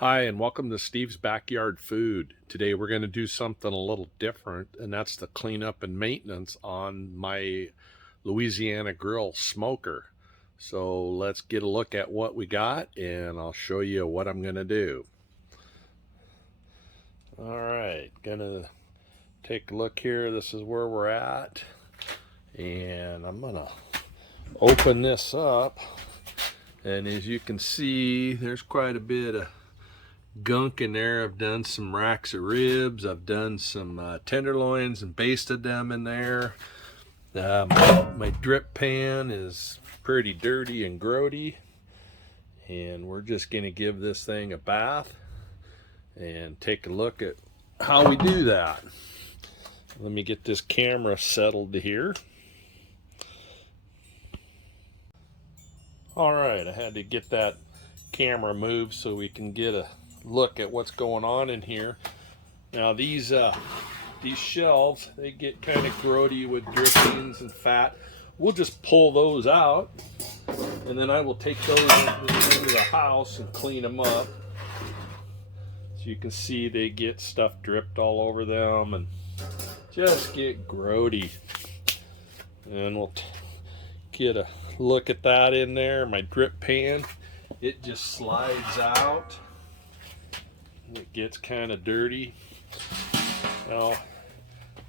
Hi, and welcome to Steve's Backyard Food. Today we're going to do something a little different, and that's the cleanup and maintenance on my Louisiana Grill smoker. So let's get a look at what we got, and I'll show you what I'm going to do. All right, gonna take a look here. This is where we're at, and I'm gonna open this up. And as you can see, there's quite a bit of gunk in there. I've done some racks of ribs. I've done some tenderloins and basted them in there. My drip pan is pretty dirty and grody, and we're just going to give this thing a bath and take a look at how we do that. Let me get this camera settled here. All right, I had to get that camera moved so we can get a look at what's going on in here. Now these shelves, they get kind of grody with drippings and fat. We'll just pull those out, and then I will take those into the house and clean them up. So you can see they get stuff dripped all over them and just get grody. And we'll get a look at that in there. My drip pan, it just slides out. It gets kind of dirty. Now,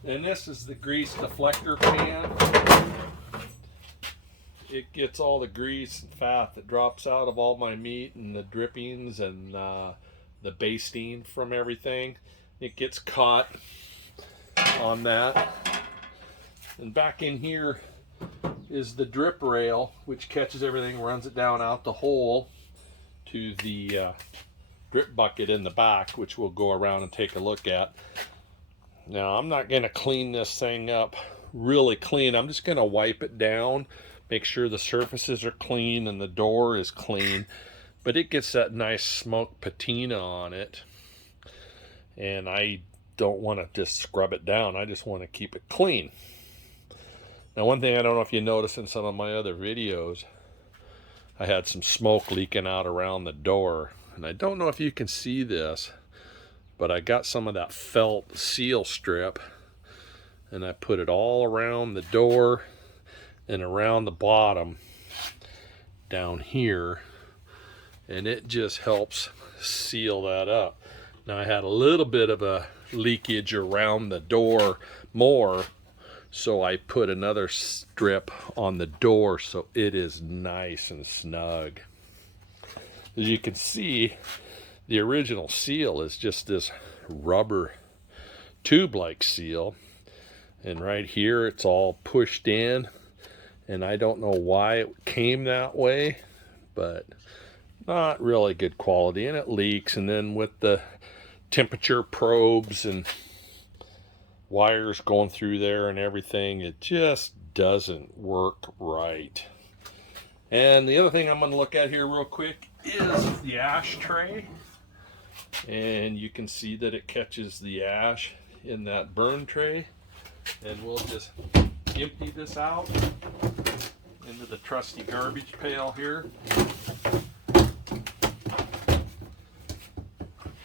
and this is the grease deflector pan. It gets all the grease and fat that drops out of all my meat and the drippings and the basting from everything. It gets caught on that. And back in here is the drip rail, which catches everything, runs it down out the hole to the drip bucket in the back, which we'll go around and take a look at. Now, I'm not going to clean this thing up really clean. I'm just going to wipe it down, make sure the surfaces are clean and the door is clean. But it gets that nice smoke patina on it, and I don't want to just scrub it down. I just want to keep it clean. Now, one thing I don't know if you noticed in some of my other videos, I had some smoke leaking out around the door. And I don't know if you can see this, but I got some of that felt seal strip, and I put it all around the door and around the bottom down here, and it just helps seal that up. Now, I had a little bit of a leakage around the door more, so I put another strip on the door so it is nice and snug. As you can see, the original seal is just this rubber tube-like seal, and right here it's all pushed in, and I don't know why it came that way, but not really good quality, and it leaks. And then with the temperature probes and wires going through there and everything, it just doesn't work right. And the other thing I'm going to look at here real quick is the ashtray, and you can see that it catches the ash in that burn tray, and we'll just empty this out into the trusty garbage pail here,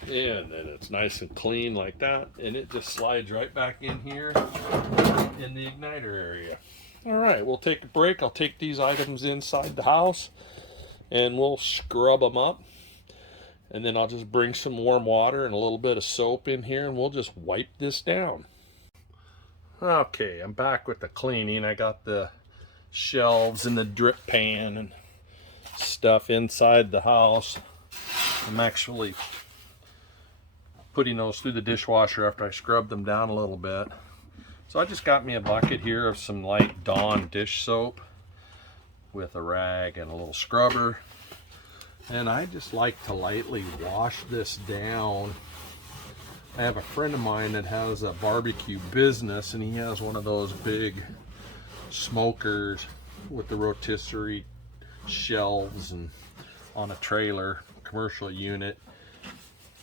and then it's nice and clean like that, and it just slides right back in here in the igniter area. All right, we'll take a break. I'll take these items inside the house and we'll scrub them up, and then I'll just bring some warm water and a little bit of soap in here, and we'll just wipe this down. Okay, I'm back with the cleaning. I got the shelves and the drip pan and stuff inside the house. I'm actually putting those through the dishwasher after I scrubbed them down a little bit. So I just got me a bucket here of some light Dawn dish soap with a rag and a little scrubber, and I just like to lightly wash this down. I have a friend of mine that has a barbecue business, and he has one of those big smokers with the rotisserie shelves and on a trailer, commercial unit.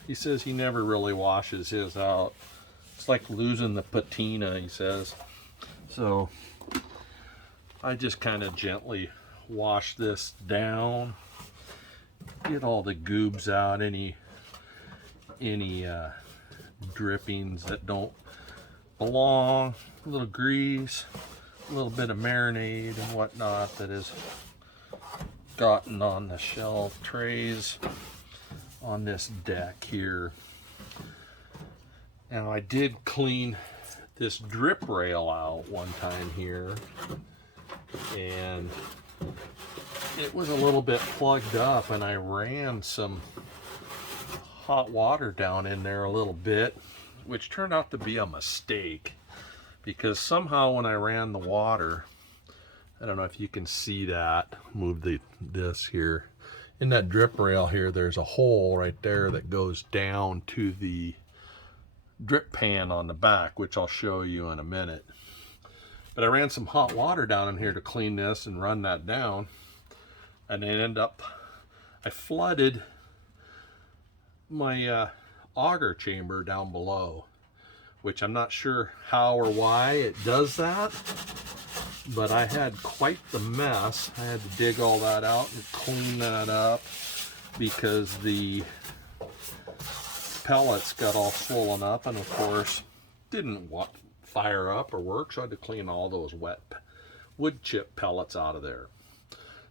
He says he never really washes his out. It's like losing the patina, he says. So I just kind of gently wash this down, get all the goobs out, any any drippings that don't belong, a little grease, a little bit of marinade and whatnot that has gotten on the shelf trays on this deck here. Now I did clean this drip rail out one time here, and it was a little bit plugged up, and I ran some hot water down in there a little bit, which turned out to be a mistake, because somehow when I ran the water, I don't know if you can see that, move this here, in that drip rail here, there's a hole right there that goes down to the drip pan on the back, which I'll show you in a minute. But I ran some hot water down in here to clean this and run that down, and I flooded my auger chamber down below, which I'm not sure how or why it does that, but I had quite the mess. I had to dig all that out and clean that up because the pellets got all swollen up, and of course didn't fire up or work, so I had to clean all those wet wood chip pellets out of there.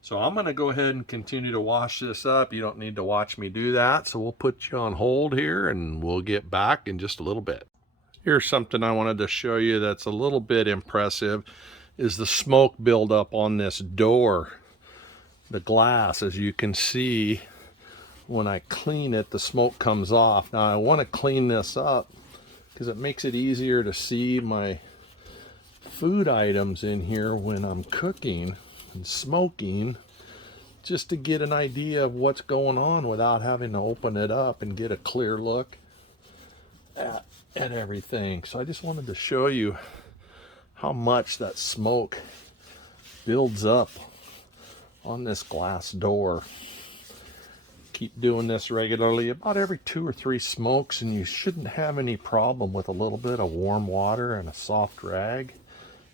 So I'm going to go ahead and continue to wash this up. You don't need to watch me do that, so we'll put you on hold here and we'll get back in just a little bit. Here's something I wanted to show you that's a little bit impressive, is the smoke buildup on this door. The glass, as you can see, when I clean it, the smoke comes off. Now I want to clean this up because it makes it easier to see my food items in here when I'm cooking and smoking, just to get an idea of what's going on without having to open it up and get a clear look at everything. So I just wanted to show you how much that smoke builds up on this glass door. Keep doing this regularly, about every 2 or 3 smokes, and you shouldn't have any problem with a little bit of warm water and a soft rag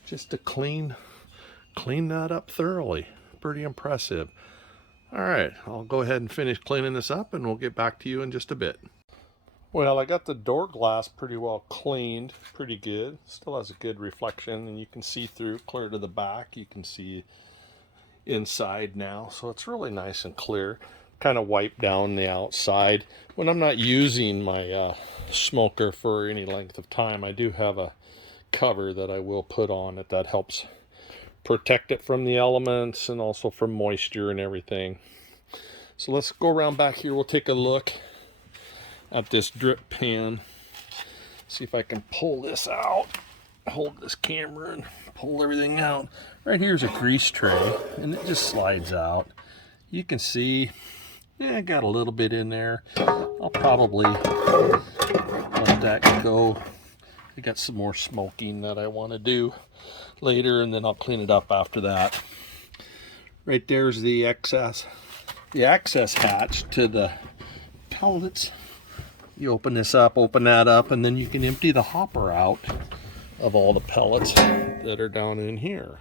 just to clean that up thoroughly. Pretty impressive. All right, I'll go ahead and finish cleaning this up and we'll get back to you in just a bit. Well, I got the door glass pretty well cleaned, pretty good. Still has a good reflection, and you can see through clear to the back. You can see inside now, so it's really nice and clear. Kind of wipe down the outside. When I'm not using my smoker for any length of time, I do have a cover that I will put on it that helps protect it from the elements and also from moisture and everything. So let's go around back here. We'll take a look at this drip pan. See if I can pull this out. Hold this camera and pull everything out. Right here's a grease tray, and it just slides out. You can see, yeah, I got a little bit in there. I'll probably let that go. I got some more smoking that I want to do later, and then I'll clean it up after that. Right there's the access hatch to the pellets. You open this up, open that up, and then you can empty the hopper out of all the pellets that are down in here.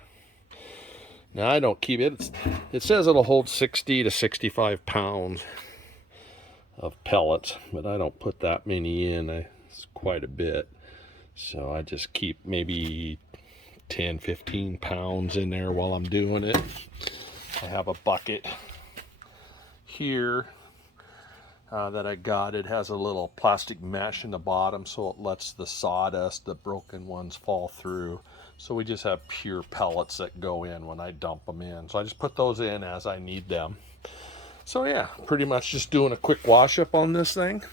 Now I don't keep it. It says it'll hold 60 to 65 pounds of pellets, but I don't put that many in. It's quite a bit. So I just keep maybe 10, 15 pounds in there while I'm doing it. I have a bucket here that I got. It has a little plastic mesh in the bottom, so it lets the sawdust, the broken ones, fall through. So we just have pure pellets that go in when I dump them in. So I just put those in as I need them. So yeah, pretty much just doing a quick wash up on this thing.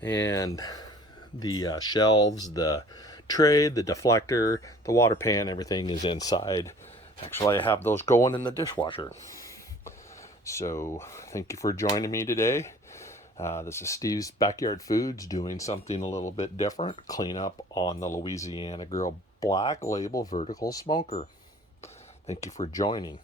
And the shelves, the tray, the deflector, the water pan, everything is inside. Actually, I have those going in the dishwasher. So thank you for joining me today. This is Steve's Backyard Foods doing something a little bit different. Clean up on the Louisiana Grill Black Label Vertical Smoker. Thank you for joining.